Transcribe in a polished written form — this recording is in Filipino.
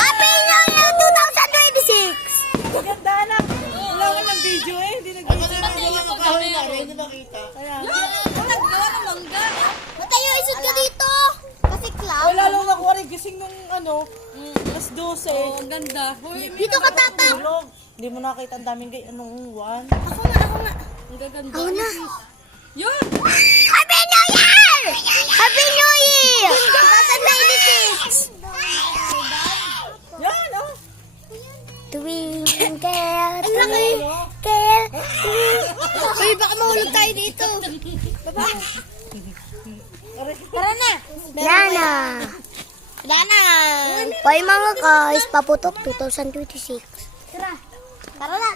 Happy New Year 2026! Maganda na. Wala ko ng video eh. Hindi Hindi makita. Naggawa ng mangga. Matayo, isod ka dito. Kasi clown. Wala lang ako rin gising nung ano. Mas 12. Ang ganda. Dito ka tatak. Tulog. Hindi mo nakita ang daming anong one. Ako nga. Ang gaganda. Ako na. Yun! Happy New Year! Happy New Year! 2026! Yan oh. Twinkle, twinkle. Uy, baka mahulog tayo dito. Tara na. Lana. Bye mga guys, paputok 2026. Tara. Tara na.